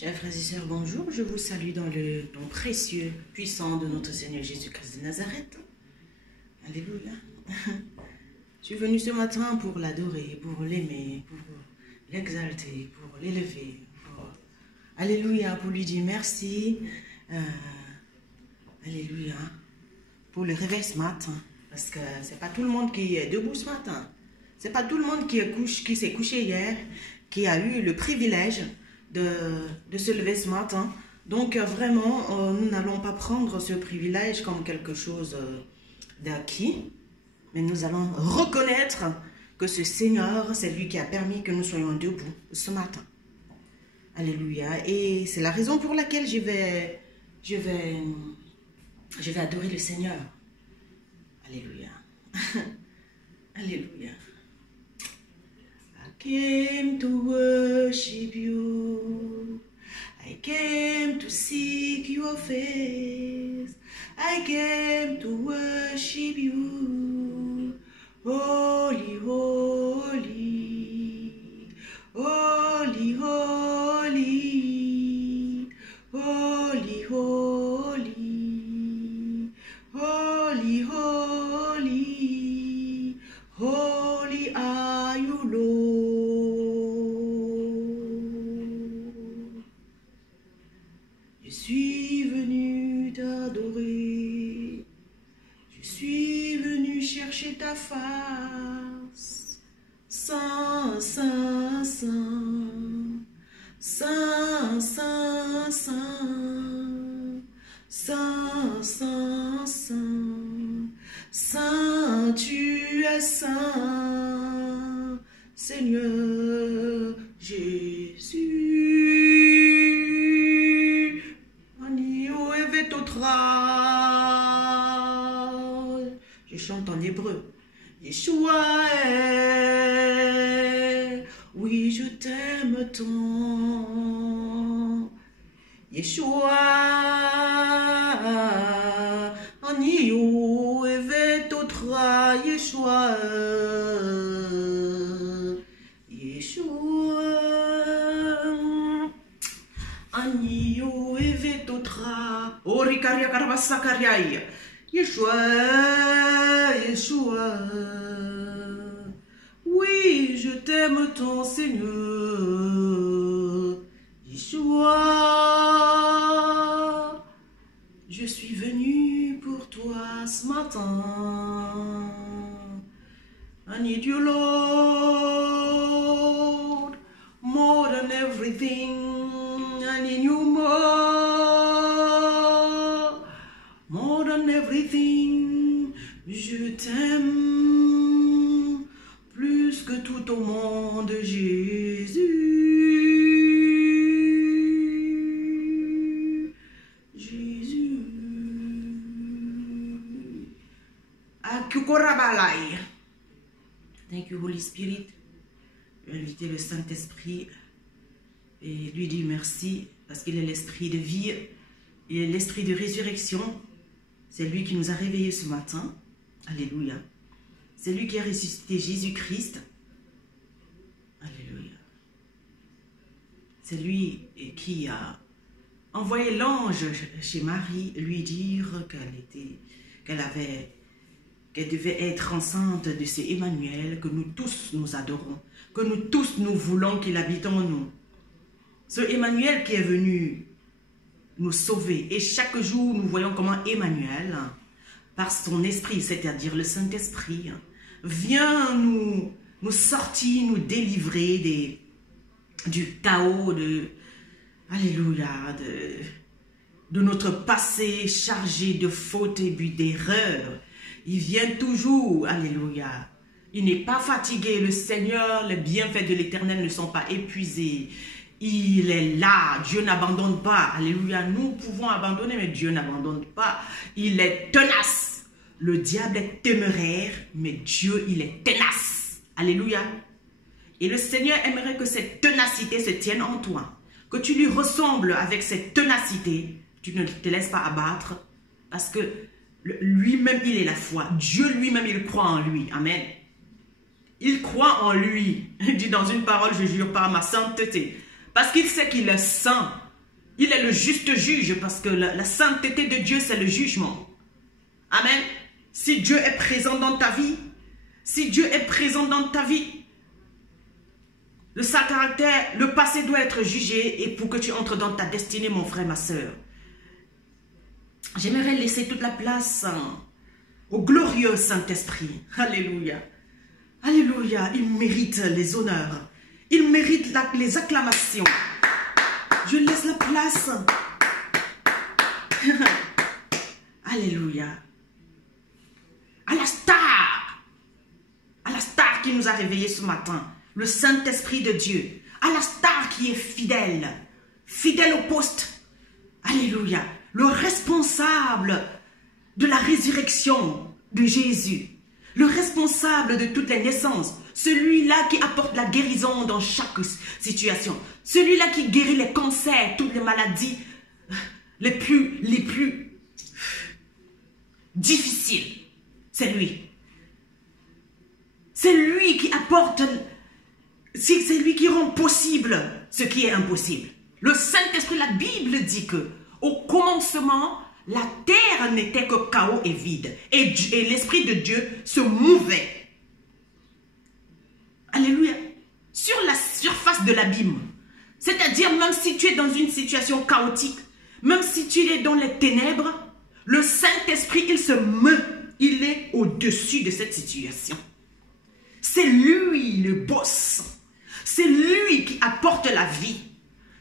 Chers frères et sœurs, bonjour. Je vous salue dans le nom précieux, puissant de notre Seigneur Jésus-Christ de Nazareth. Alléluia. Je suis venu ce matin pour l'adorer, pour l'aimer, pour l'exalter, pour l'élever. Alléluia, pour lui dire merci. Alléluia. Pour le réveil ce matin. Parce que c'est pas tout le monde qui est debout ce matin. C'est pas tout le monde qui s'est couché hier, qui a eu le privilège de se lever ce matin. Donc vraiment, nous n'allons pas prendre ce privilège comme quelque chose d'acquis, mais nous allons reconnaître que ce Seigneur, c'est lui qui a permis que nous soyons debout ce matin. Alléluia. Et c'est la raison pour laquelle je vais adorer le Seigneur. Alléluia. Alléluia. I came to worship you. I came to seek your face. I came to worship you. Holy, holy, holy, holy, holy, holy, holy, holy, holy are you, Lord. Je suis venu t'adorer. Je suis venu chercher ta face. Saint, Saint, Saint, Saint, Saint, Saint, Saint, Saint, Saint, Saint, tu es Saint, Seigneur Jésus. Anio evetotra. Je chante en hébreu. Yeshua, oui, je t'aime tant. Yeshua, Anio evetotra. Yeshua, Yeshua, Anio evetotra. Orikaria karabasakariai. Yeshua, Yeshua, oui, je t'aime tant, Seigneur. Yeshua, je suis venu pour toi ce matin. I need you, Lord, more than everything. I need you more than everything. Je t'aime plus que tout au monde, Jésus. Jésus. Akukorabalai. Thank you, Holy Spirit. Je vais inviter le Saint-Esprit et lui dire merci parce qu'il est l'esprit de vie, il est l'esprit de résurrection. C'est lui qui nous a réveillés ce matin. Alléluia. C'est lui qui a ressuscité Jésus-Christ. Alléluia. C'est lui qui a envoyé l'ange chez Marie lui dire qu'elle devait être enceinte de ce Emmanuel, que nous tous nous adorons, que nous tous nous voulons qu'il habite en nous. Ce Emmanuel qui est venu nous sauver. Et chaque jour, nous voyons comment Emmanuel, par son esprit, c'est-à-dire le Saint-Esprit, vient nous sortir, nous délivrer du chaos, alléluia, de notre passé chargé de fautes et d'erreurs. Il vient toujours, alléluia. Il n'est pas fatigué, le Seigneur, les bienfaits de l'Éternel ne sont pas épuisés. Il est là, Dieu n'abandonne pas, alléluia, nous pouvons abandonner, mais Dieu n'abandonne pas, il est tenace, le diable est téméraire, mais Dieu, il est tenace, alléluia, et le Seigneur aimerait que cette ténacité se tienne en toi, que tu lui ressembles avec cette ténacité, tu ne te laisses pas abattre, parce que lui-même, il est la foi, Dieu lui-même, il croit en lui, amen, il croit en lui, il dit dans une parole, je jure par ma sainteté, parce qu'il sait qu'il est saint. Il est le juste juge parce que la sainteté de Dieu, c'est le jugement. Amen. Si Dieu est présent dans ta vie, si Dieu est présent dans ta vie, le sale caractère, le passé doit être jugé et pour que tu entres dans ta destinée, mon frère, ma soeur. J'aimerais laisser toute la place au glorieux Saint-Esprit. Alléluia. Alléluia. Il mérite les honneurs. Il mérite les acclamations. Je laisse la place. Alléluia. À la star qui nous a réveillés ce matin, le Saint-Esprit de Dieu, à la star qui est fidèle, fidèle au poste. Alléluia. Le responsable de la résurrection de Jésus, le responsable de toutes les naissances, celui-là qui apporte la guérison dans chaque situation, celui-là qui guérit les cancers, toutes les maladies les plus difficiles, c'est lui. C'est lui qui apporte, c'est lui qui rend possible ce qui est impossible. Le Saint-Esprit, la Bible dit que au commencement, la terre n'était que chaos et vide. Et l'Esprit de Dieu se mouvait. Alléluia. Sur la surface de l'abîme. C'est-à-dire, même si tu es dans une situation chaotique, même si tu es dans les ténèbres, le Saint-Esprit, il se meut. Il est au-dessus de cette situation. C'est lui le boss. C'est lui qui apporte la vie.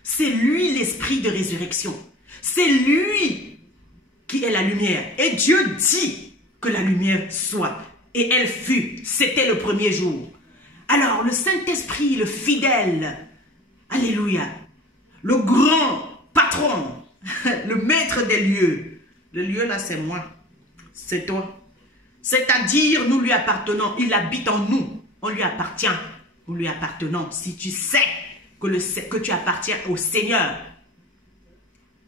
C'est lui l'esprit de résurrection. C'est lui qui est la lumière. Et Dieu dit que la lumière soit. Et elle fut. C'était le premier jour. Alors, le Saint-Esprit, le fidèle, alléluia, le grand patron, le maître des lieux. Le lieu là, c'est moi. C'est toi. C'est-à-dire, nous lui appartenons. Il habite en nous. On lui appartient. Nous lui appartenons. Si tu sais que tu appartiens au Seigneur,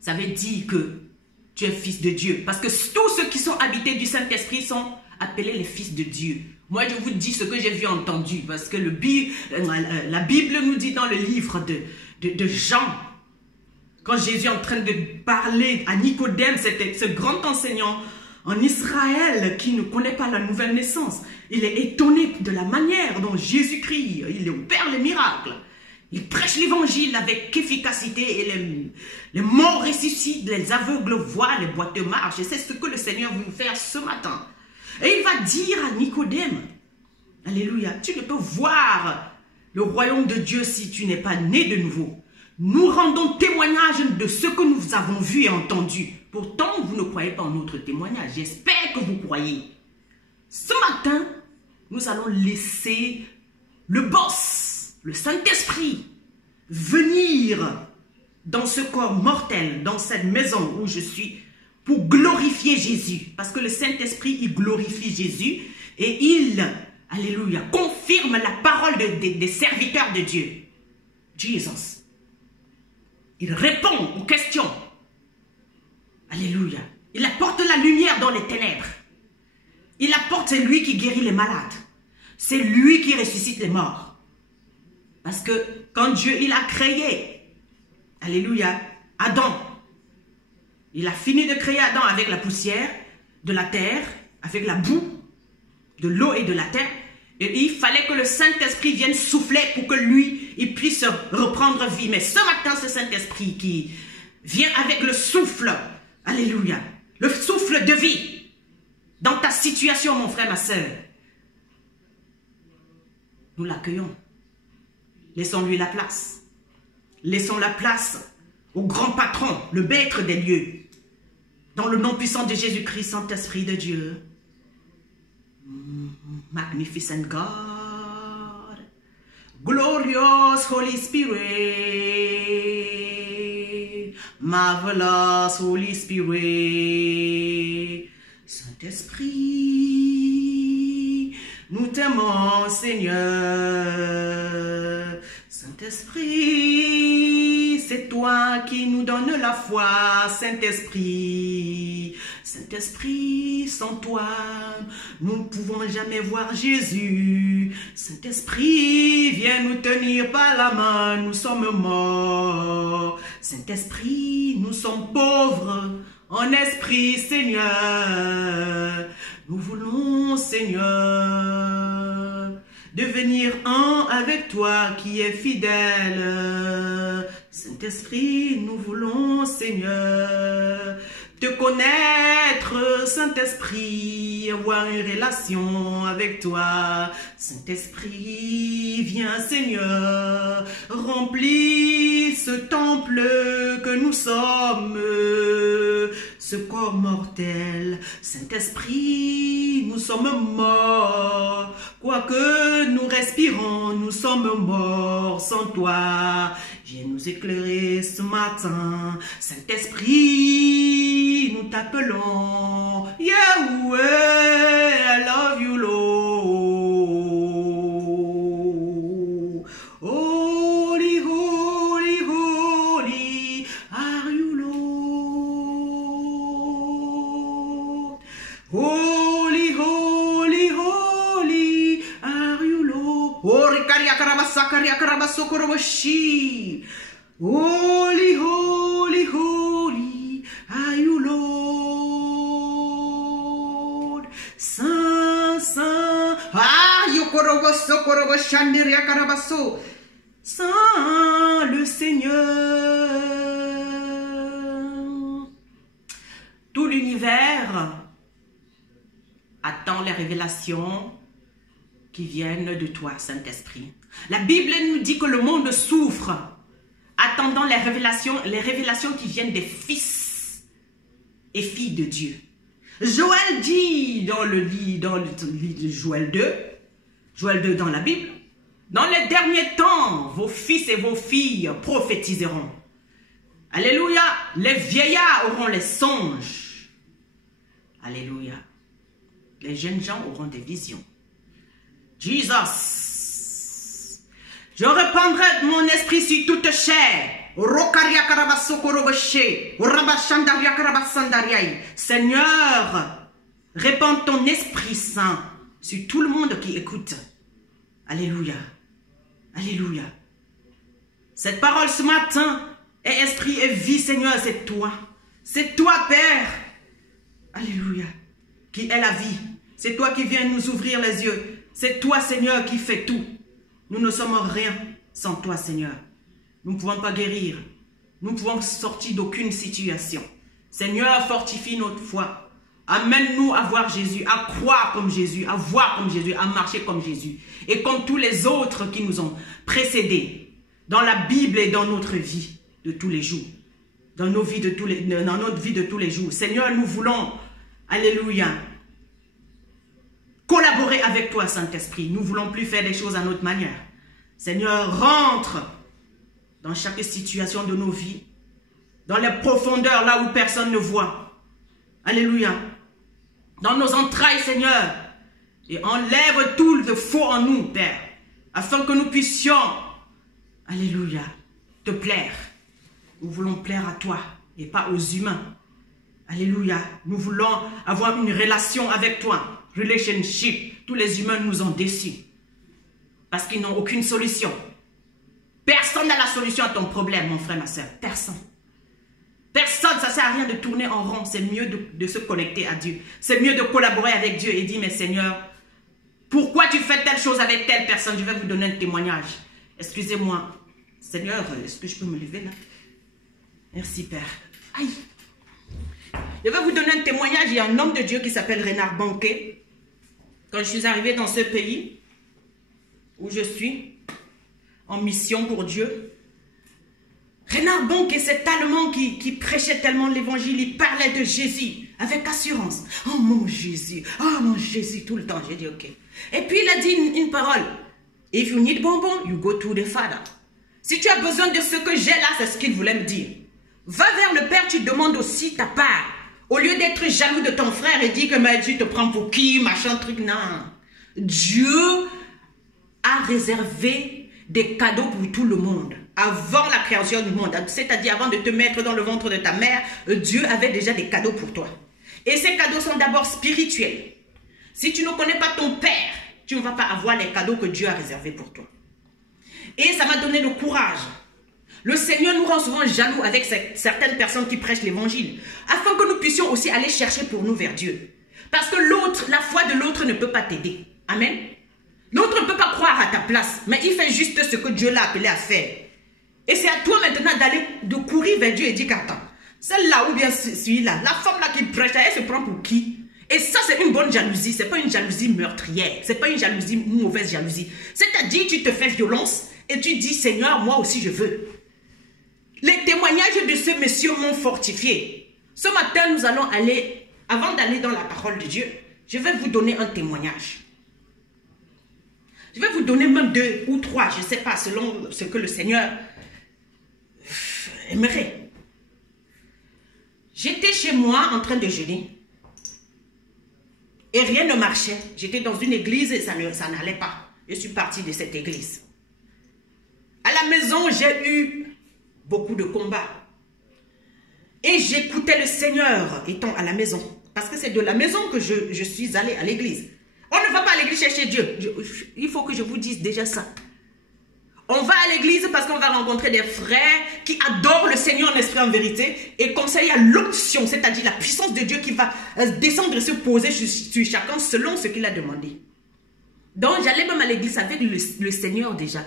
ça veut dire que tu es fils de Dieu. Parce que tous ceux qui sont habités du Saint-Esprit sont appelés les fils de Dieu. Moi, je vous dis ce que j'ai vu et entendu. Parce que la Bible nous dit dans le livre de Jean, quand Jésus est en train de parler à Nicodème, c'était ce grand enseignant en Israël qui ne connaît pas la nouvelle naissance. Il est étonné de la manière dont Jésus-Christ, il opère les miracles. Il prêche l'évangile avec efficacité et les morts ressuscitent, les aveugles voient, les boiteux marchent. Et c'est ce que le Seigneur veut nous faire ce matin. Et il va dire à Nicodème, alléluia, tu ne peux voir le royaume de Dieu si tu n'es pas né de nouveau. Nous rendons témoignage de ce que nous avons vu et entendu. Pourtant, vous ne croyez pas en notre témoignage. J'espère que vous croyez. Ce matin, nous allons laisser le boss, le Saint-Esprit, venir dans ce corps mortel, dans cette maison où je suis, pour glorifier Jésus. Parce que le Saint-Esprit, il glorifie Jésus et il, alléluia, confirme la parole des serviteurs de Dieu. Jesus. Il répond aux questions. Alléluia. Il apporte la lumière dans les ténèbres. Il apporte, c'est lui qui guérit les malades. C'est lui qui ressuscite les morts. Parce que quand Dieu, il a créé, alléluia, Adam, il a fini de créer Adam avec la poussière de la terre, avec la boue, de l'eau et de la terre. Et il fallait que le Saint-Esprit vienne souffler pour que lui, il puisse reprendre vie. Mais ce matin, ce Saint-Esprit qui vient avec le souffle, alléluia, le souffle de vie dans ta situation, mon frère, ma soeur. Nous l'accueillons. Laissons-lui la place. Laissons la place au grand patron, le maître des lieux. Dans le nom puissant de Jésus-Christ, Saint-Esprit de Dieu. Magnificent God, glorious Holy Spirit, marvelous Holy Spirit, Saint-Esprit, nous t'aimons Seigneur, Saint-Esprit, c'est toi qui nous donnes la foi, Saint-Esprit, Saint-Esprit, sans toi, nous ne pouvons jamais voir Jésus. Saint-Esprit, viens nous tenir par la main, nous sommes morts. Saint-Esprit, nous sommes pauvres en esprit, Seigneur. Nous voulons, Seigneur, devenir un avec toi qui est fidèle. Saint-Esprit, nous voulons, Seigneur, te connaître, Saint-Esprit, avoir une relation avec toi. Saint-Esprit, viens, Seigneur, remplis ce temple que nous sommes, ce corps mortel. Saint-Esprit, nous sommes morts, quoique nous respirons, nous sommes morts sans toi. Viens nous éclairer ce matin, Saint-Esprit, nous t'appelons. Yahweh, I love you, Lord. Holy, holy, holy are you, Lord. Holy, holy, holy are you, Lord. Holy, holy, holy are you, Lord. Saint, saint, Saint le Seigneur. Tout l'univers attend les révélations qui viennent de toi, Saint-Esprit. La Bible nous dit que le monde souffre, attendant les révélations qui viennent des fils et filles de Dieu. Joël dit dans le livre de Joël 2 dans la Bible, dans les derniers temps, vos fils et vos filles prophétiseront. Alléluia, les vieillards auront les songes. Alléluia, les jeunes gens auront des visions. Jesus, je répandrai mon esprit sur toute chair. Seigneur, répands ton Esprit Saint sur tout le monde qui écoute. Alléluia. Alléluia. Cette parole ce matin est esprit et vie, Seigneur, c'est toi. C'est toi, Père. Alléluia. Qui est la vie. C'est toi qui viens nous ouvrir les yeux. C'est toi, Seigneur, qui fais tout. Nous ne sommes rien sans toi, Seigneur. Nous ne pouvons pas guérir. Nous ne pouvons sortir d'aucune situation. Seigneur, fortifie notre foi. Amène-nous à voir Jésus, à croire comme Jésus, à voir comme Jésus, à marcher comme Jésus. Et comme tous les autres qui nous ont précédés dans la Bible et dans notre vie de tous les jours. Dans notre vie de tous les jours. Seigneur, nous voulons, alléluia, collaborer avec toi, Saint-Esprit. Nous ne voulons plus faire des choses à notre manière. Seigneur, rentre dans chaque situation de nos vies, dans les profondeurs, là où personne ne voit. Alléluia. Dans nos entrailles, Seigneur. Et enlève tout le faux en nous, Père, afin que nous puissions, alléluia, te plaire. Nous voulons plaire à toi et pas aux humains. Alléluia. Nous voulons avoir une relation avec toi. Relationship. Tous les humains nous ont déçus. Parce qu'ils n'ont aucune solution. Personne n'a la solution à ton problème, mon frère, ma soeur. Personne. Personne, ça ne sert à rien de tourner en rond. C'est mieux de se connecter à Dieu. C'est mieux de collaborer avec Dieu et dire, mais Seigneur, pourquoi tu fais telle chose avec telle personne? Je vais vous donner un témoignage. Excusez-moi. Seigneur, est-ce que je peux me lever là? Merci, Père. Aïe. Je vais vous donner un témoignage. Il y a un homme de Dieu qui s'appelle Renard Banquet. Quand je suis arrivée dans ce pays où je suis en mission pour Dieu, Renard Banquet, cet Allemand qui prêchait tellement l'évangile, il parlait de Jésus avec assurance. Oh mon Jésus, tout le temps. J'ai dit ok. Et puis il a dit une parole. If you need bonbon, you go to the Father. Si tu as besoin de ce que j'ai là, c'est ce qu'il voulait me dire. Va vers le Père, tu demandes aussi ta part. Au lieu d'être jaloux de ton frère et dire que mais, tu te prends pour qui, machin, truc, non. Dieu a réservé des cadeaux pour tout le monde. Avant la création du monde, c'est-à-dire avant de te mettre dans le ventre de ta mère, Dieu avait déjà des cadeaux pour toi. Et ces cadeaux sont d'abord spirituels. Si tu ne connais pas ton Père, tu ne vas pas avoir les cadeaux que Dieu a réservés pour toi. Et ça m'a donné le courage. Le Seigneur nous rend souvent jaloux avec certaines personnes qui prêchent l'évangile, afin que nous puissions aussi aller chercher pour nous vers Dieu. Parce que l'autre, la foi de l'autre ne peut pas t'aider. Amen. L'autre ne peut pas croire à ta place, mais il fait juste ce que Dieu l'a appelé à faire. Et c'est à toi maintenant de courir vers Dieu et dire qu'attends, celle-là ou bien celui-là, la femme là qui prêche, elle se prend pour qui? Et ça, c'est une bonne jalousie. Ce n'est pas une jalousie meurtrière. Ce n'est pas une jalousie, une mauvaise jalousie. C'est-à-dire, tu te fais violence et tu dis, Seigneur, moi aussi je veux. Les témoignages de ce monsieur m'ont fortifié. Ce matin, nous allons aller, avant d'aller dans la parole de Dieu, je vais vous donner un témoignage. Je vais vous donner même 2 ou 3, je ne sais pas, selon ce que le Seigneur aimerait. J'étais chez moi en train de jeûner. Et rien ne marchait. J'étais dans une église et ça n'allait pas. Je suis partie de cette église. À la maison, j'ai eu beaucoup de combats. Et j'écoutais le Seigneur étant à la maison. Parce que c'est de la maison que je suis allée à l'église. On ne va pas à l'église chercher Dieu. Il faut que je vous dise déjà ça. On va à l'église parce qu'on va rencontrer des frères qui adorent le Seigneur en esprit en vérité. Et comme ça, il y a l'option, c'est-à-dire la puissance de Dieu qui va descendre et se poser sur chacun selon ce qu'il a demandé. Donc, j'allais même à l'église avec le Seigneur déjà.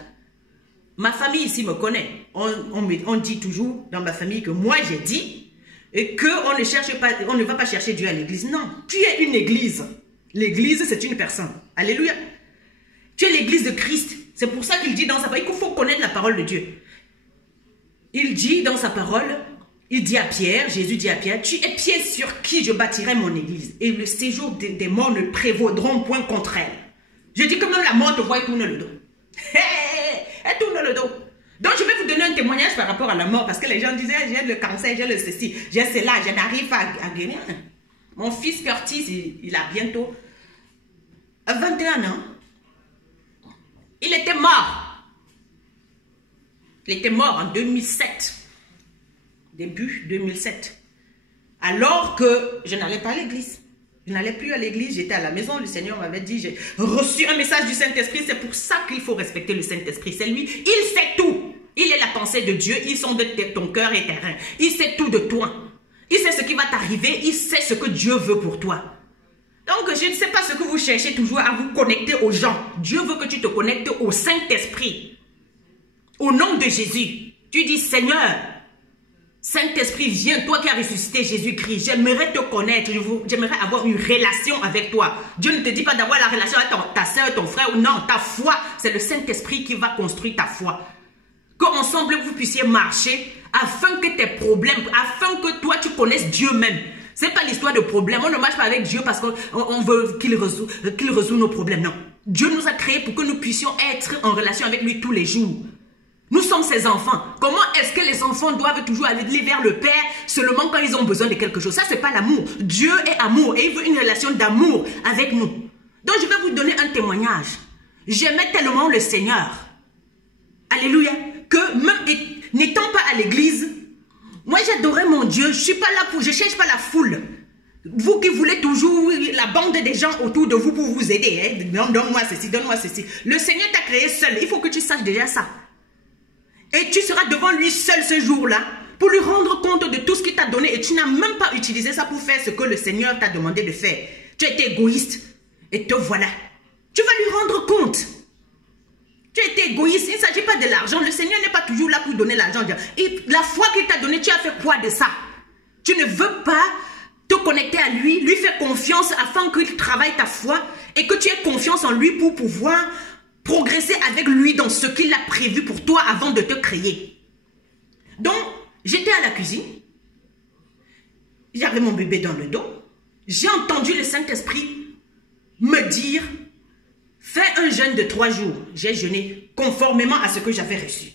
Ma famille ici me connaît. On dit toujours dans ma famille que moi j'ai dit et qu'on ne cherche pas, on ne va pas chercher Dieu à l'église. Non, tu es une église. L'église, c'est une personne. Alléluia. Tu es l'église de Christ. C'est pour ça qu'il dit dans sa parole qu'il faut connaître la parole de Dieu. Il dit dans sa parole, il dit à Pierre, Jésus dit à Pierre, tu es Pierre sur qui je bâtirai mon église. Et le séjour des morts ne prévaudront point contre elle. Je dis que même la mort te voit et tourne le dos. Elle tourne le dos. Donc je vais vous donner un témoignage par rapport à la mort. Parce que les gens disaient, j'ai le cancer, j'ai le ceci, j'ai cela, je n'arrive pas à guérir. Mon fils Curtis, il a bientôt 21 ans. Il était mort. Il était mort en 2007. Début 2007. Alors que je n'allais pas à l'église. Je n'allais plus à l'église, j'étais à la maison. Le Seigneur m'avait dit, j'ai reçu un message du Saint-Esprit. C'est pour ça qu'il faut respecter le Saint-Esprit. C'est lui, il sait tout. Il est la pensée de Dieu. Il sonde ton cœur et tes reins. Il sait tout de toi. Il sait ce qui va t'arriver. Il sait ce que Dieu veut pour toi. Donc, je ne sais pas ce que vous cherchez toujours à vous connecter aux gens. Dieu veut que tu te connectes au Saint-Esprit. Au nom de Jésus. Tu dis, Seigneur, Saint-Esprit, viens, toi qui as ressuscité Jésus-Christ. J'aimerais te connaître. J'aimerais avoir une relation avec toi. Dieu ne te dit pas d'avoir la relation avec ta soeur, ton frère. Non, ta foi, c'est le Saint-Esprit qui va construire ta foi. Qu'ensemble, vous puissiez marcher afin que tes problèmes, afin que toi, tu connaisses Dieu même. Ce n'est pas l'histoire de problème. On ne marche pas avec Dieu parce qu'on veut qu'il résout nos problèmes. Non. Dieu nous a créés pour que nous puissions être en relation avec lui tous les jours. Nous sommes ses enfants. Comment est-ce que les enfants doivent toujours aller vers le Père seulement quand ils ont besoin de quelque chose? Ça, ce n'est pas l'amour. Dieu est amour et il veut une relation d'amour avec nous. Donc, je vais vous donner un témoignage. J'aimais tellement le Seigneur. Alléluia. Que même n'étant pas à l'église, moi, j'adorais mon Dieu. Je ne suis pas là pour... Je ne cherche pas la foule. Vous qui voulez toujours la bande des gens autour de vous pour vous aider. Hein? Donne-moi ceci, donne-moi ceci. Le Seigneur t'a créé seul. Il faut que tu saches déjà ça. Et tu seras devant lui seul ce jour-là pour lui rendre compte de tout ce qu'il t'a donné. Et tu n'as même pas utilisé ça pour faire ce que le Seigneur t'a demandé de faire. Tu as été égoïste. Et te voilà. Tu vas lui rendre compte. Tu as été égoïste, il ne s'agit pas de l'argent. Le Seigneur n'est pas toujours là pour donner l'argent. La foi qu'il t'a donnée, tu as fait quoi de ça? Tu ne veux pas te connecter à lui, lui faire confiance afin qu'il travaille ta foi et que tu aies confiance en lui pour pouvoir progresser avec lui dans ce qu'il a prévu pour toi avant de te créer. Donc, j'étais à la cuisine. J'avais mon bébé dans le dos. J'ai entendu le Saint-Esprit me dire... Fais un jeûne de 3 jours. J'ai jeûné conformément à ce que j'avais reçu.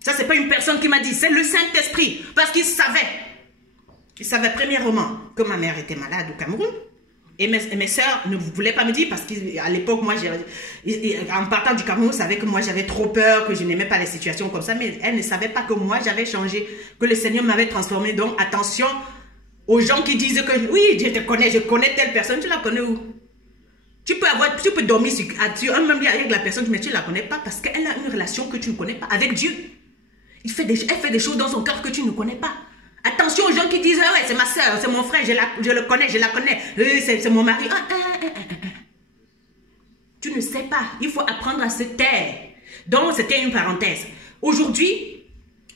Ça, ce n'est pas une personne qui m'a dit. C'est le Saint-Esprit. Parce qu'il savait. Il savait premièrement que ma mère était malade au Cameroun. Et mes soeurs ne voulaient pas me dire parce qu'à l'époque, moi, en partant du Cameroun, savaient que moi, j'avais trop peur, que je n'aimais pas les situations comme ça. Mais elles ne savaient pas que moi, j'avais changé, que le Seigneur m'avait transformé. Donc, attention, Aux gens qui disent que oui, je connais telle personne, tu la connais où? Tu peux dormir sur un même lit avec la personne, mais tu ne la connais pas parce qu'elle a une relation que tu ne connais pas avec Dieu. Elle fait des choses dans son cœur que tu ne connais pas. Attention aux gens qui disent, ouais, c'est ma soeur, c'est mon frère, je la connais, c'est mon mari. Tu ne sais pas, il faut apprendre à se taire. Donc, c'était une parenthèse. Aujourd'hui,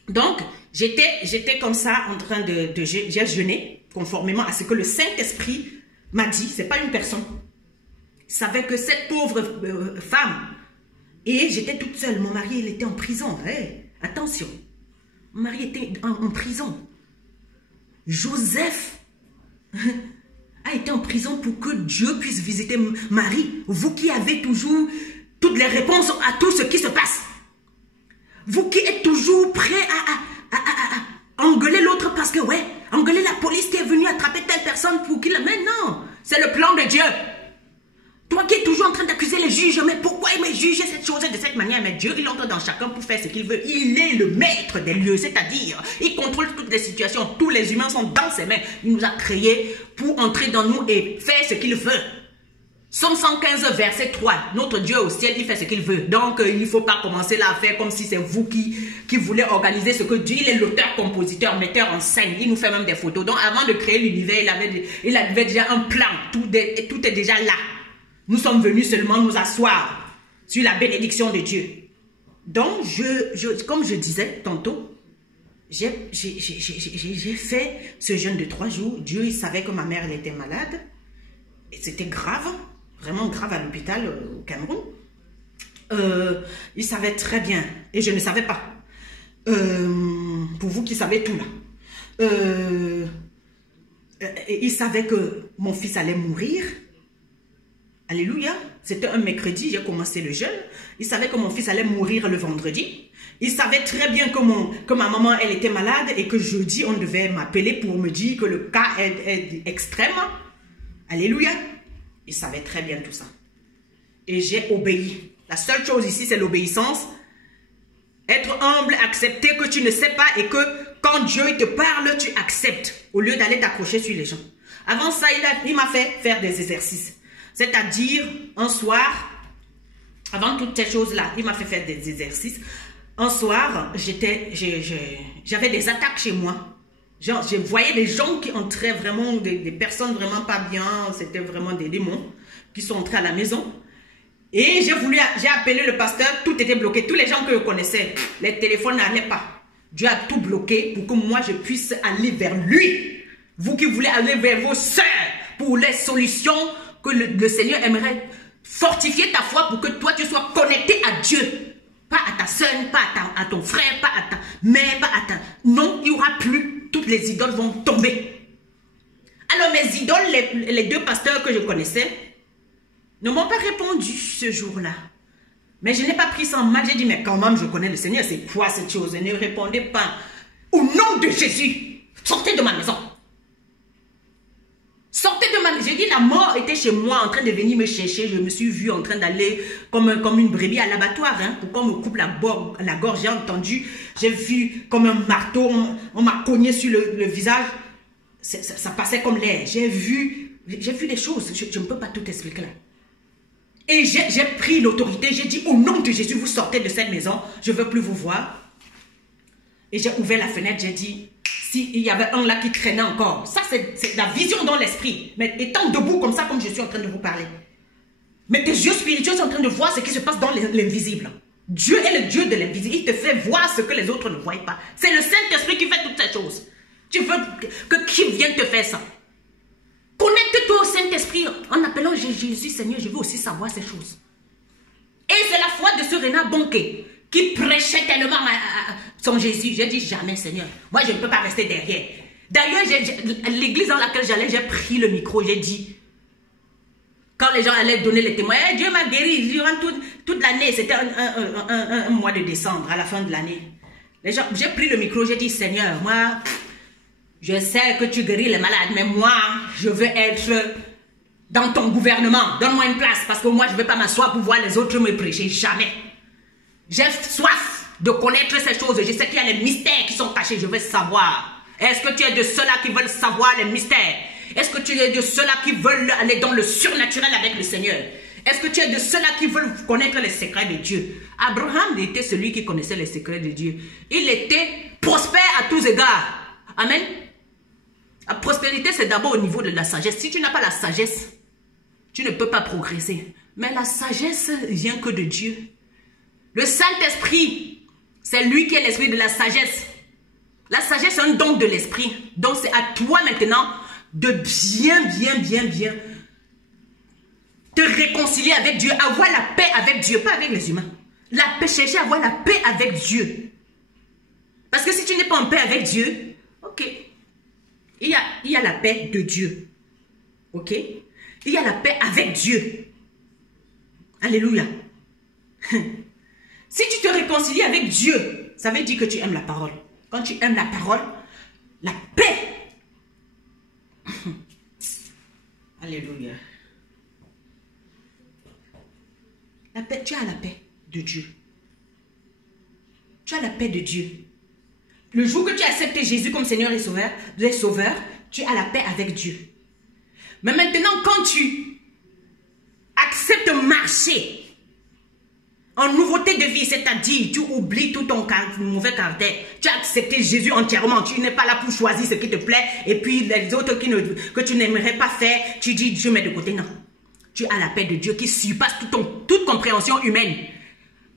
donc, j'étais comme ça en train j'ai jeûné, conformément à ce que le Saint-Esprit m'a dit, c'est pas une personne. Il savait que cette pauvre femme, et j'étais toute seule, mon mari, il était en prison. Hey, attention, mon mari était en prison. Joseph a été en prison pour que Dieu puisse visiter Marie. Vous qui avez toujours toutes les réponses à tout ce qui se passe. Vous qui êtes toujours prêt à engueuler l'autre parce que, ouais, engueuler la police qui est venue attraper telle personne pour qu'il... Mais non, c'est le plan de Dieu. Toi qui es toujours en train d'accuser les juges, mais pourquoi il m'a jugé cette chose de cette manière? Mais Dieu, il entre dans chacun pour faire ce qu'il veut. Il est le maître des lieux, c'est-à-dire, il contrôle toutes les situations. Tous les humains sont dans ses mains. Il nous a créés pour entrer dans nous et faire ce qu'il veut. Somme 115, verset 3. Notre Dieu au ciel, il fait ce qu'il veut. Donc, il ne faut pas commencer là à faire comme si c'est vous qui voulez organiser ce que Dieu, il est l'auteur, compositeur, metteur en scène. Il nous fait même des photos. Donc, avant de créer l'univers, il avait déjà un plan. Tout est déjà là. Nous sommes venus seulement nous asseoir sur la bénédiction de Dieu. Donc, comme je disais tantôt, j'ai fait ce jeûne de 3 jours. Dieu, il savait que ma mère, elle était malade. Et c'était grave, vraiment grave à l'hôpital au Cameroun. Il savait très bien, et je ne savais pas. Pour vous qui savez tout là. Il savait que mon fils allait mourir. Alléluia. C'était un mercredi, j'ai commencé le jeûne. Il savait que mon fils allait mourir le vendredi. Il savait très bien que ma maman, elle était malade et que jeudi, on devait m'appeler pour me dire que le cas est extrême. Alléluia. Il savait très bien tout ça. Et j'ai obéi. La seule chose ici, c'est l'obéissance. Être humble, accepter que tu ne sais pas et que quand Dieu te parle, tu acceptes au lieu d'aller t'accrocher sur les gens. Avant ça, il m'a fait faire des exercices. C'est-à-dire, un soir, avant toutes ces choses-là, il m'a fait faire des exercices. Un soir, j'avais des attaques chez moi. Genre, je voyais des gens qui entraient vraiment, des personnes vraiment pas bien, c'était vraiment des démons qui sont entrés à la maison. Et j'ai appelé le pasteur, tout était bloqué. Tous les gens que je connaissais, les téléphones n'allaient pas. Dieu a tout bloqué pour que moi je puisse aller vers lui. Vous qui voulez aller vers vos sœurs pour les solutions que le Seigneur aimerait fortifier ta foi pour que toi tu sois connecté à Dieu. Pas à ta soeur, pas à ton frère, pas à ta mère, pas à ta... Non, il n'y aura plus. Toutes les idoles vont tomber. Alors mes idoles, les 2 pasteurs que je connaissais, ne m'ont pas répondu ce jour-là. Mais je n'ai pas pris ça en mal. J'ai dit, mais quand même, je connais le Seigneur. C'est quoi cette chose? Ne répondez pas. Au nom de Jésus, sortez de ma maison. Sortez de ma maison. J'ai dit, la mort était chez moi en train de venir me chercher. Je me suis vue en train d'aller comme une brebis à l'abattoir. Hein, pour qu'on me coupe la gorge. J'ai entendu, j'ai vu comme un marteau. On m'a cogné sur le visage. Ça passait comme l'air. J'ai vu des choses. Je ne peux pas tout expliquer là. Et j'ai pris l'autorité. J'ai dit, au nom de Jésus, vous sortez de cette maison. Je ne veux plus vous voir. Et j'ai ouvert la fenêtre. J'ai dit... S'il y avait un là qui traînait encore. Ça, c'est la vision dans l'esprit. Mais étant debout comme ça, comme je suis en train de vous parler. Mais tes yeux spirituels sont en train de voir ce qui se passe dans l'invisible. Dieu est le Dieu de l'invisible. Il te fait voir ce que les autres ne voient pas. C'est le Saint-Esprit qui fait toutes ces choses. Tu veux que qui vienne te faire ça? Connecte-toi au Saint-Esprit en appelant Jésus, Seigneur, je veux aussi savoir ces choses. Et c'est la foi de ce Renard Bonquet qui prêchait tellement son Jésus. J'ai dit jamais, Seigneur. Moi, je ne peux pas rester derrière. D'ailleurs, l'église dans laquelle j'allais, j'ai pris le micro, j'ai dit, quand les gens allaient donner les témoignages, Dieu m'a guéri durant toute l'année. C'était un mois de décembre, à la fin de l'année. J'ai pris le micro, j'ai dit, Seigneur, moi, je sais que tu guéris les malades, mais moi, je veux être dans ton gouvernement. Donne-moi une place, parce que moi, je ne vais pas m'asseoir pour voir les autres me prêcher. Jamais. J'ai soif de connaître ces choses. Je sais qu'il y a les mystères qui sont cachés. Je veux savoir. Est-ce que tu es de ceux-là qui veulent savoir les mystères? Est-ce que tu es de ceux-là qui veulent aller dans le surnaturel avec le Seigneur? Est-ce que tu es de ceux-là qui veulent connaître les secrets de Dieu? Abraham était celui qui connaissait les secrets de Dieu. Il était prospère à tous égards. Amen. La prospérité, c'est d'abord au niveau de la sagesse. Si tu n'as pas la sagesse, tu ne peux pas progresser. Mais la sagesse vient que de Dieu. Le Saint-Esprit, c'est lui qui est l'esprit de la sagesse. La sagesse, c'est un don de l'esprit. Donc, c'est à toi maintenant de bien te réconcilier avec Dieu, avoir la paix avec Dieu, pas avec les humains. La paix, chercher à avoir la paix avec Dieu. Parce que si tu n'es pas en paix avec Dieu, ok, il y a la paix de Dieu. Ok, il y a la paix avec Dieu. Alléluia. Si tu te réconcilies avec Dieu, ça veut dire que tu aimes la parole. Quand tu aimes la parole, la paix. Alléluia. La paix, tu as la paix de Dieu. Tu as la paix de Dieu. Le jour que tu acceptes Jésus comme Seigneur et Sauveur, tu as la paix avec Dieu. Mais maintenant, quand tu acceptes marcher en nouveauté de vie, c'est-à-dire tu oublies tout ton mauvais caractère, tu as accepté Jésus entièrement, tu n'es pas là pour choisir ce qui te plaît, et puis les autres que tu n'aimerais pas faire, tu dis Dieu met de côté, non. Tu as la paix de Dieu qui surpasse toute compréhension humaine.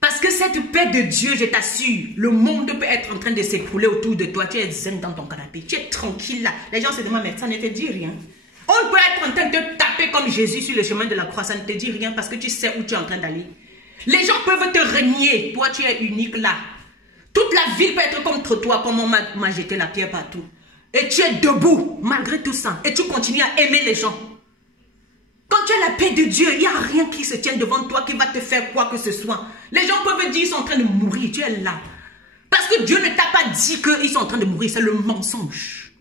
Parce que cette paix de Dieu, je t'assure, le monde peut être en train de s'écrouler autour de toi. Tu es zen dans ton canapé. Tu es tranquille là. Les gens se demandent, mais ça ne te dit rien. On peut être en train de te taper comme Jésus sur le chemin de la croix. Ça ne te dit rien parce que tu sais où tu es en train d'aller. Les gens peuvent te renier. Toi, tu es unique là. Toute la ville peut être contre toi, comme on m'a jeté la pierre partout. Et tu es debout malgré tout ça. Et tu continues à aimer les gens. Quand tu as la paix de Dieu, il n'y a rien qui se tienne devant toi qui va te faire quoi que ce soit. Les gens peuvent dire qu'ils sont en train de mourir, tu es là. Parce que Dieu ne t'a pas dit qu'ils sont en train de mourir, c'est le mensonge.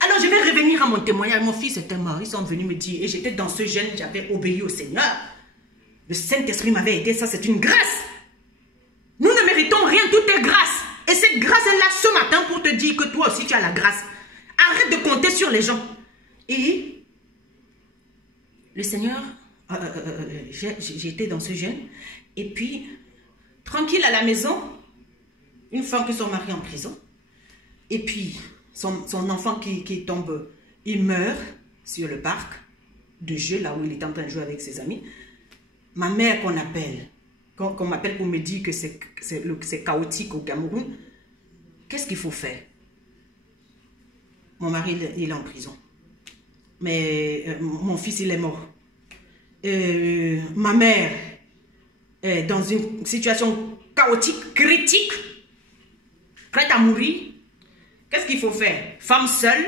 Alors je vais revenir à mon témoignage. Mon fils était mort, ils sont venus me dire, et j'étais dans ce jeûne, j'avais obéi au Seigneur. Le Saint-Esprit m'avait aidé, ça c'est une grâce. Nous ne méritons rien, tout est grâce. Et cette grâce est là ce matin pour te dire que toi aussi tu as la grâce. Arrête de compter sur les gens. Et le Seigneur, j'étais dans ce jeûne, et puis, tranquille à la maison, une femme que son mari est en prison, et puis, son enfant qui tombe, il meurt sur le parc de jeu, là où il est en train de jouer avec ses amis. Ma mère qu'on appelle, qu'on m'appelle pour me dire que c'est chaotique au Cameroun, qu'est-ce qu'il faut faire? Mon mari, il est en prison. Mais mon fils, il est mort. Ma mère est dans une situation chaotique, critique, prête à mourir. Qu'est-ce qu'il faut faire? Femme seule.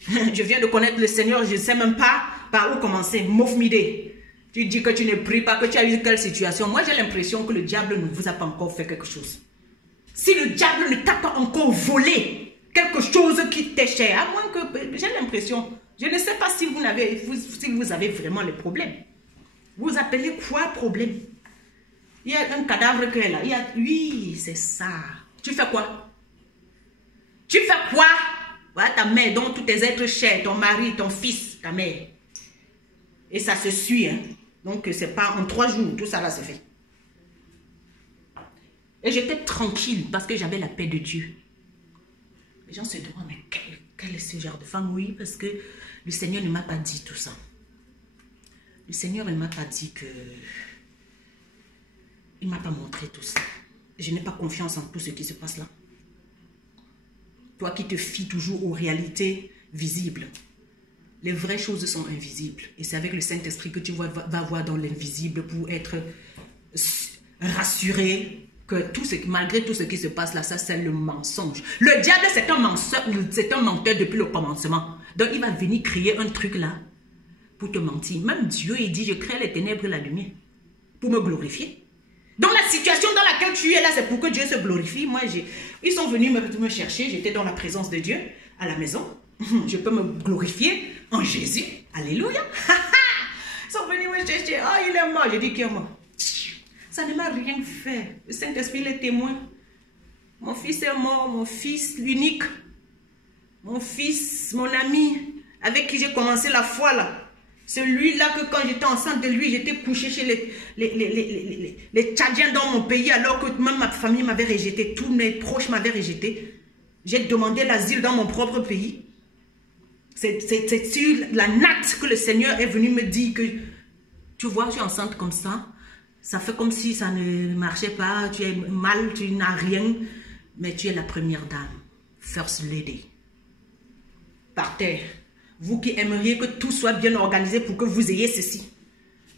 Je viens de connaître le Seigneur, je ne sais même pas par où commencer. Mouf m'idée. Tu dis que tu ne pries pas, que tu as eu quelle situation? Moi, j'ai l'impression que le diable ne vous a pas encore fait quelque chose. Si le diable ne t'a pas encore volé quelque chose qui t'est cher, à moins que j'ai l'impression... Je ne sais pas si vous avez vraiment le problème. Vous appelez quoi problème? Il y a un cadavre qui est là. Oui, c'est ça. Tu fais quoi? Tu fais quoi? Voilà ta mère, donc tous tes êtres chers, ton mari, ton fils, ta mère. Et ça se suit. Hein? Donc, c'est pas en 3 jours, tout ça là, c'est fait. Et j'étais tranquille parce que j'avais la paix de Dieu. Les gens se demandent, mais quel est ce genre de femme? Oui, parce que le Seigneur ne m'a pas dit tout ça. Le Seigneur ne m'a pas dit que... Il ne m'a pas montré tout ça. Je n'ai pas confiance en tout ce qui se passe là. Toi qui te fies toujours aux réalités visibles. Les vraies choses sont invisibles. Et c'est avec le Saint-Esprit que tu vas voir dans l'invisible pour être rassuré que malgré tout ce qui se passe là, ça c'est le mensonge. Le diable c'est un menteur depuis le commencement. Donc il va venir créer un truc là pour te mentir. Même Dieu il dit je crée les ténèbres et la lumière pour me glorifier. Donc la situation dans laquelle tu es là c'est pour que Dieu se glorifie. Moi ils sont venus me chercher, j'étais dans la présence de Dieu à la maison. Je peux me glorifier en Jésus. Alléluia. Ils sont venus me chercher. Oh il est mort. Je dis qu'il est mort. Ça ne m'a rien fait. Le Saint-Esprit est témoin. Mon fils est mort, mon fils l'unique. Mon fils, mon ami, avec qui j'ai commencé la foi là. Celui-là que quand j'étais enceinte de lui, j'étais couchée chez les Tchadiens dans mon pays, alors que même ma famille m'avait rejeté, tous mes proches m'avaient rejeté. J'ai demandé l'asile dans mon propre pays. C'est sur la natte que le Seigneur est venu me dire que, tu vois, tu es enceinte comme ça. Ça fait comme si ça ne marchait pas, tu es mal, tu n'as rien, mais tu es la première dame, First Lady. Par terre. Vous qui aimeriez que tout soit bien organisé pour que vous ayez ceci.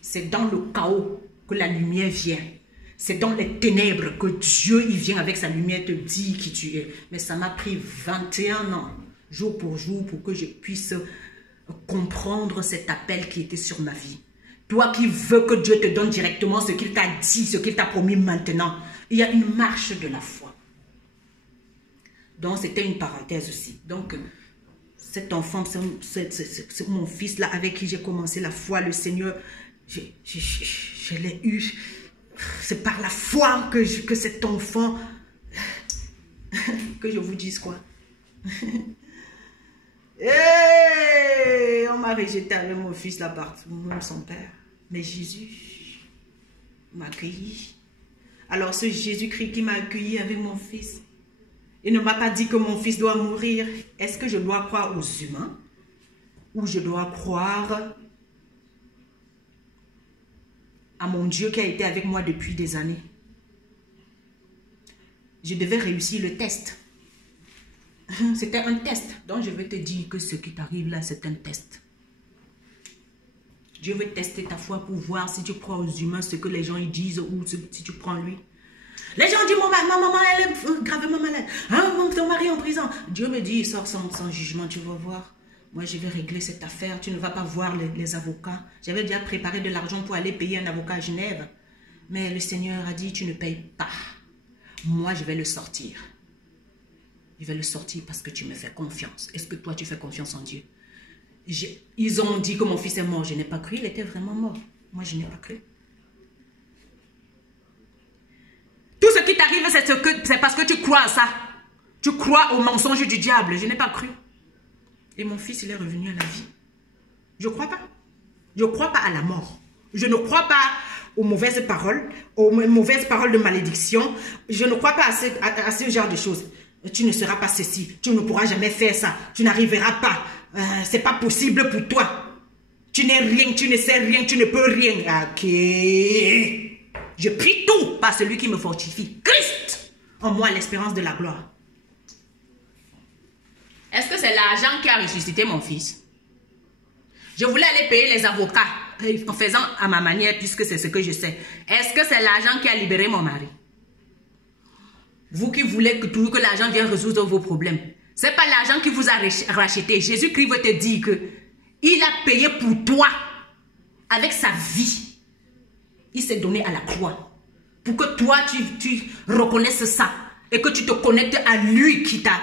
C'est dans le chaos que la lumière vient. C'est dans les ténèbres que Dieu il vient avec sa lumière te dire qui tu es. Mais ça m'a pris 21 ans, jour pour jour, pour que je puisse comprendre cet appel qui était sur ma vie. Toi qui veux que Dieu te donne directement ce qu'il t'a dit, ce qu'il t'a promis maintenant. Il y a une marche de la foi. Donc c'était une parenthèse aussi. Donc cet enfant, c'est mon fils là avec qui j'ai commencé la foi, le Seigneur, je l'ai eu. C'est par la foi que cet enfant, que je vous dise quoi. Et on m'a rejeté avec mon fils là partout, même son père. Mais Jésus m'a accueilli. Alors ce Jésus-Christ qui m'a accueilli avec mon fils, il ne m'a pas dit que mon fils doit mourir. Est-ce que je dois croire aux humains ou je dois croire à mon Dieu qui a été avec moi depuis des années? Je devais réussir le test. C'était un test. Donc je vais te dire que ce qui t'arrive là, c'est un test. Dieu veut tester ta foi pour voir si tu crois aux humains, ce que les gens ils disent, ou si tu prends lui. Les gens disent, ma maman, elle est gravement malade. Hein, ton mari en prison. Dieu me dit, il sort sans jugement, tu vas voir. Moi, je vais régler cette affaire. Tu ne vas pas voir les avocats. J'avais déjà préparé de l'argent pour aller payer un avocat à Genève. Mais le Seigneur a dit, tu ne payes pas. Moi, je vais le sortir. Je vais le sortir parce que tu me fais confiance. Est-ce que toi, tu fais confiance en Dieu? Ils ont dit que mon fils est mort. Je n'ai pas cru. Il était vraiment mort. Moi, je n'ai pas cru. Tout ce qui t'arrive, c'est parce que tu crois à ça. Tu crois au mensonge du diable. Je n'ai pas cru. Et mon fils, il est revenu à la vie. Je ne crois pas. Je ne crois pas à la mort. Je ne crois pas aux mauvaises paroles de malédiction. Je ne crois pas à ce genre de choses. Tu ne seras pas ceci. Tu ne pourras jamais faire ça. Tu n'arriveras pas. C'est pas possible pour toi. Tu n'es rien, tu ne sais rien, tu ne peux rien. Ok. Je prie tout par celui qui me fortifie. Christ, en moi l'espérance de la gloire. Est-ce que c'est l'argent qui a ressuscité mon fils? Je voulais aller payer les avocats en faisant à ma manière puisque c'est ce que je sais. Est-ce que c'est l'argent qui a libéré mon mari? Vous qui voulez que l'argent vienne résoudre vos problèmes. Ce n'est pas l'argent qui vous a racheté. Jésus-Christ veut te dire que il a payé pour toi avec sa vie. Il s'est donné à la croix pour que toi, tu reconnaisses ça et que tu te connectes à lui qui t'a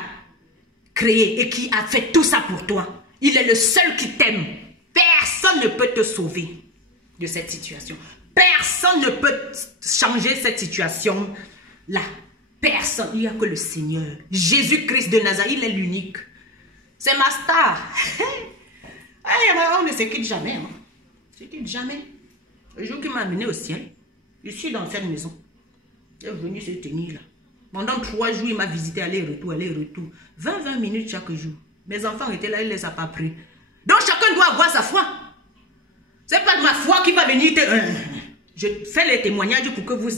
créé et qui a fait tout ça pour toi. Il est le seul qui t'aime. Personne ne peut te sauver de cette situation. Personne ne peut changer cette situation-là. Personne. Il n'y a que le Seigneur. Jésus-Christ de Nazareth, il est l'unique. C'est ma star. On ne se quitte jamais. Hein. On ne se quitte jamais. Le jour qui m'a amené au ciel, je suis dans cette maison. Il est venu se tenir là. Pendant 3 jours, il m'a visité aller-retour, aller-retour. 20 minutes chaque jour. Mes enfants étaient là, il ne les a pas pris. Donc chacun doit avoir sa foi. Ce n'est pas ma foi qui va venir te... Je fais les témoignages pour que vous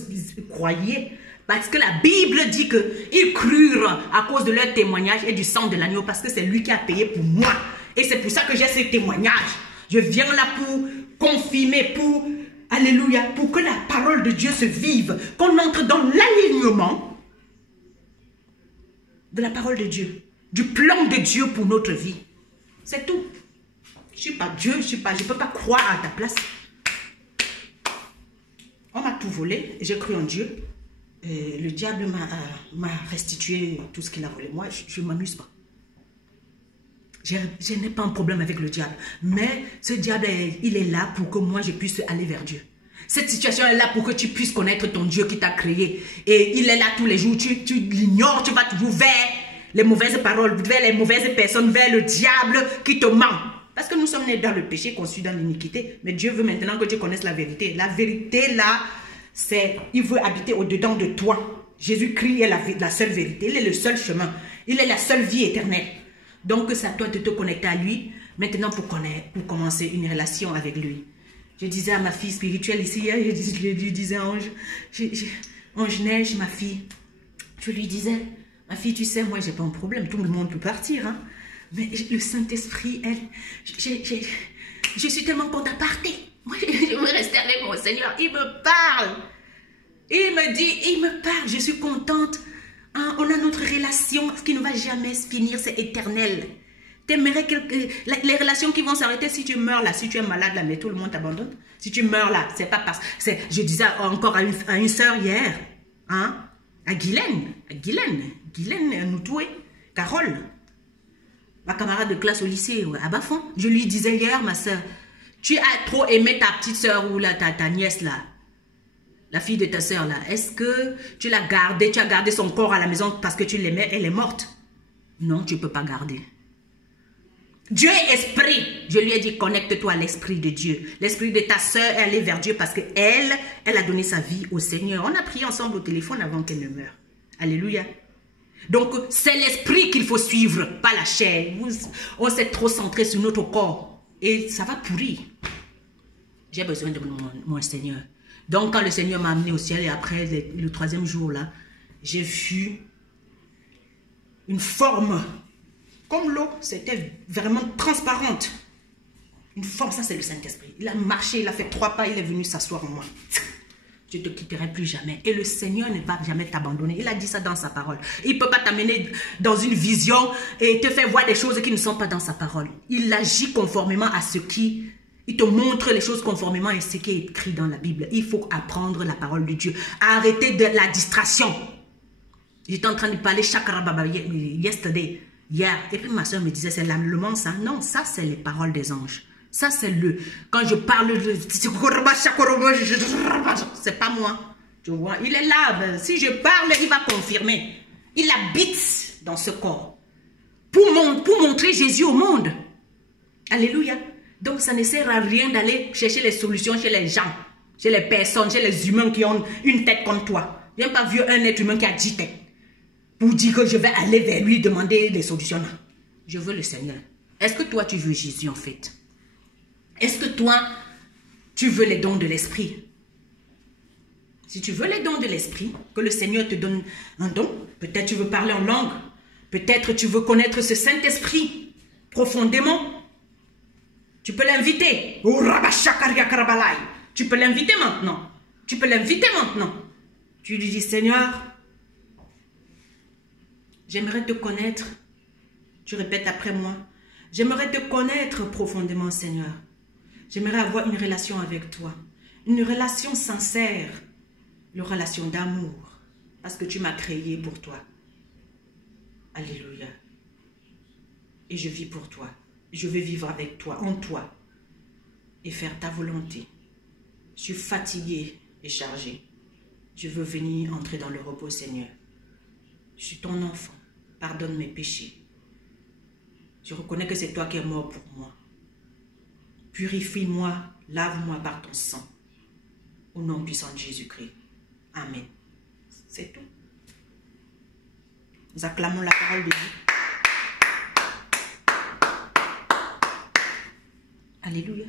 croyiez. Parce que la Bible dit qu'ils crurent à cause de leur témoignage et du sang de l'agneau. Parce que c'est lui qui a payé pour moi. Et c'est pour ça que j'ai ce témoignage. Je viens là pour confirmer, pour... Alléluia, pour que la parole de Dieu se vive, qu'on entre dans l'alignement de la parole de Dieu, du plan de Dieu pour notre vie. C'est tout. Je ne suis pas Dieu, je ne peux pas croire à ta place. On m'a tout volé, j'ai cru en Dieu. Et le diable m'a restitué tout ce qu'il a volé. Moi, je ne m'amuse pas. Je n'ai pas un problème avec le diable. Mais ce diable, il est là pour que moi, je puisse aller vers Dieu. Cette situation est là pour que tu puisses connaître ton Dieu qui t'a créé. Et il est là tous les jours. Tu l'ignores, tu vas toujours vers les mauvaises paroles, vers les mauvaises personnes, vers le diable qui te ment. Parce que nous sommes nés dans le péché, conçus dans l'iniquité. Mais Dieu veut maintenant que tu connaisses la vérité. La vérité là, c'est, il veut habiter au-dedans de toi. Jésus-Christ est la seule vérité. Il est le seul chemin. Il est la seule vie éternelle. Donc c'est à toi de te connecter à lui. Maintenant pour commencer une relation avec lui. Je disais à ma fille spirituelle ici, je lui disais, Ange Neige, ma fille, je lui disais, ma fille, tu sais, moi, j'ai pas un problème, tout le monde peut partir, hein. Mais le Saint-Esprit, je suis tellement contente. Moi, je veux rester avec mon Seigneur. Il me parle. Il me dit, il me parle. Je suis contente. Hein, on a notre relation qui ne va jamais finir, c'est éternel. T'aimerais les relations qui vont s'arrêter si tu meurs là, si tu es malade là, mais tout le monde t'abandonne. Si tu meurs là, c'est pas parce que... Je disais encore à une sœur hier, hein, à Guylaine Noutoué, Carole, ma camarade de classe au lycée, à Bafon. Je lui disais hier, ma sœur, tu as trop aimé ta petite sœur ou là, ta nièce là, la fille de ta sœur là. Est-ce que tu l'as gardée, tu as gardé son corps à la maison parce que tu l'aimais, elle est morte? Non, tu ne peux pas garder. Dieu est esprit. Je lui ai dit, connecte-toi à l'esprit de Dieu. L'esprit de ta sœur est allé vers Dieu parce qu'elle a donné sa vie au Seigneur. On a prié ensemble au téléphone avant qu'elle ne meure. Alléluia. Donc, c'est l'esprit qu'il faut suivre, pas la chair. On s'est trop centré sur notre corps. Et ça va pourrir. J'ai besoin de mon Seigneur. Donc, quand le Seigneur m'a amené au ciel et après le 3e jour là, j'ai vu une forme... Comme l'eau, c'était vraiment transparente. Une forme, ça c'est le Saint-Esprit. Il a marché, il a fait 3 pas, il est venu s'asseoir en moi. Je ne te quitterai plus jamais. Et le Seigneur ne va jamais t'abandonner. Il a dit ça dans sa parole. Il ne peut pas t'amener dans une vision et te faire voir des choses qui ne sont pas dans sa parole. Il agit conformément à ce qui... Il te montre les choses conformément à ce qui est écrit dans la Bible. Il faut apprendre la parole de Dieu. Arrêtez de la distraction. J'étais en train de parler chakrababa yesterday. Hier, et puis ma soeur me disait, c'est l'allemand ça? Non, ça c'est les paroles des anges. Ça c'est le... Quand je parle, c'est pas moi. Tu vois, il est là. Si je parle, il va confirmer. Il habite dans ce corps. Pour montrer Jésus au monde. Alléluia. Donc ça ne sert à rien d'aller chercher les solutions chez les gens, chez les personnes, chez les humains qui ont une tête comme toi. Viens pas vieux un être humain qui a 10 têtes. Pour dire que je vais aller vers lui demander des solutions. Non. Je veux le Seigneur. Est-ce que toi, tu veux Jésus en fait? Est-ce que toi, tu veux les dons de l'Esprit? Si tu veux les dons de l'Esprit, que le Seigneur te donne un don, peut-être tu veux parler en langue, peut-être tu veux connaître ce Saint-Esprit profondément, tu peux l'inviter. Tu peux l'inviter maintenant. Tu peux l'inviter maintenant. Tu lui dis, Seigneur, j'aimerais te connaître. Tu répètes après moi. J'aimerais te connaître profondément, Seigneur. J'aimerais avoir une relation avec toi. Une relation sincère. Une relation d'amour. Parce que tu m'as créé pour toi. Alléluia. Et je vis pour toi. Je veux vivre avec toi, en toi. Et faire ta volonté. Je suis fatigué et chargé. Je veux venir entrer dans le repos, Seigneur. Je suis ton enfant. Pardonne mes péchés. Je reconnais que c'est toi qui es mort pour moi. Purifie-moi, lave-moi par ton sang. Au nom puissant de Jésus-Christ. Amen. C'est tout. Nous acclamons la parole de Dieu. Alléluia.